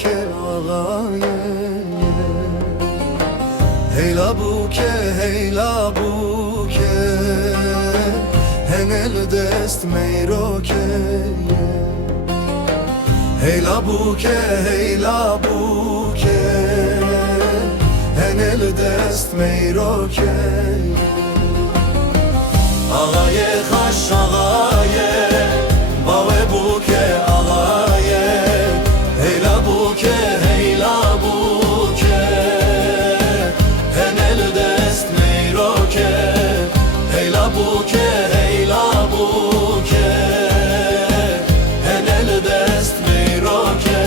buke ağaye. Heyla buke, heyla buke, henel dest meyroke. Heyla buke, heyla buke, henel dest meyroke. Ağaye haş ağaye, bave buke ağaye. Heyla buke, heyla buke, henel dest meyroke. Heyla buke, heyla buke, henel dest meyroke.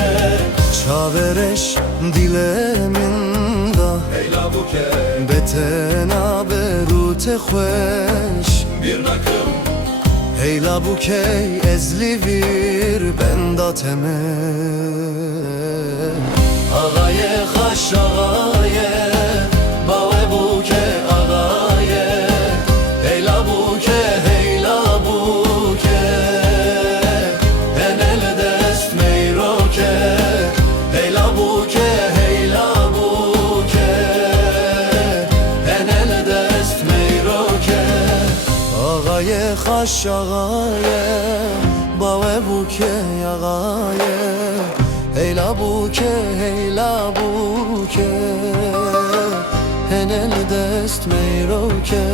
Çavereş dilemin da, heyla buke, betena berute xoş. Bir nakım heyla bukey ezlivir benda teme. Ağaye haş ağaye, bave buke ağaye. Heyla buke, heyla buke, henel dest meyroke. Heyla buke, heyla buke, henel dest meyroke. Ağaye haş ağaye, bave buke ağaye. Heyla buke, heyla buke, henel dest meyroke.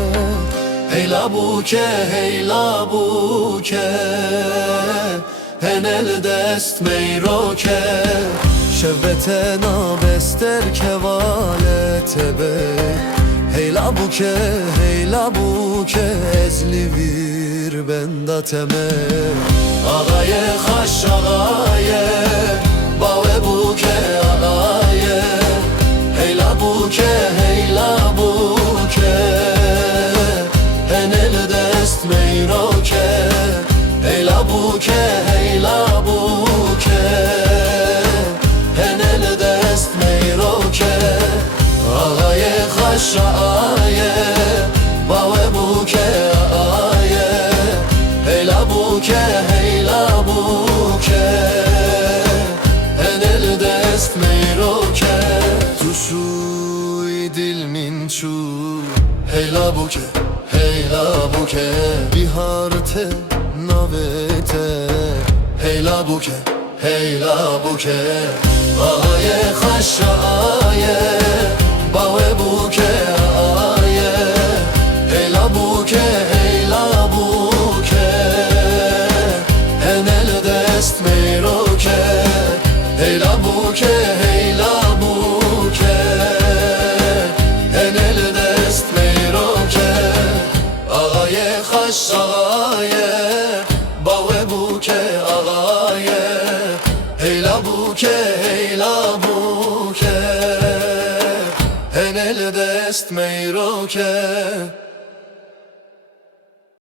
Heyla buke, heyla buke, henel dest meyroke. Şevbete nabester kevalete be. Heyla buke, heyla buke, ezlivir benda teme. Ağaye haş ağaye, bave buke ağaye. Heyla buke, heyla buke, henel dest meyroke. Heyla buke, heyla buke, henel dest meyroke. Ağaye haş ağaye, bave buke ağaye. Heyla buke, heyla buke, henel dest meyroke. Tuşuy dil min çu, heyla buke, heyla buke. Biharte navete, heyla buke, heyla buke. Ağaye haş ağaye, bave buke ağaye. Heyla buke, heyla buke, henel dest meyroke. Heyla buke, heyla buke, henel dest meyroke. Ağaye haş ağaye, bave buke ağaye. Heyla buke, heyla buke, henel dest meyroke.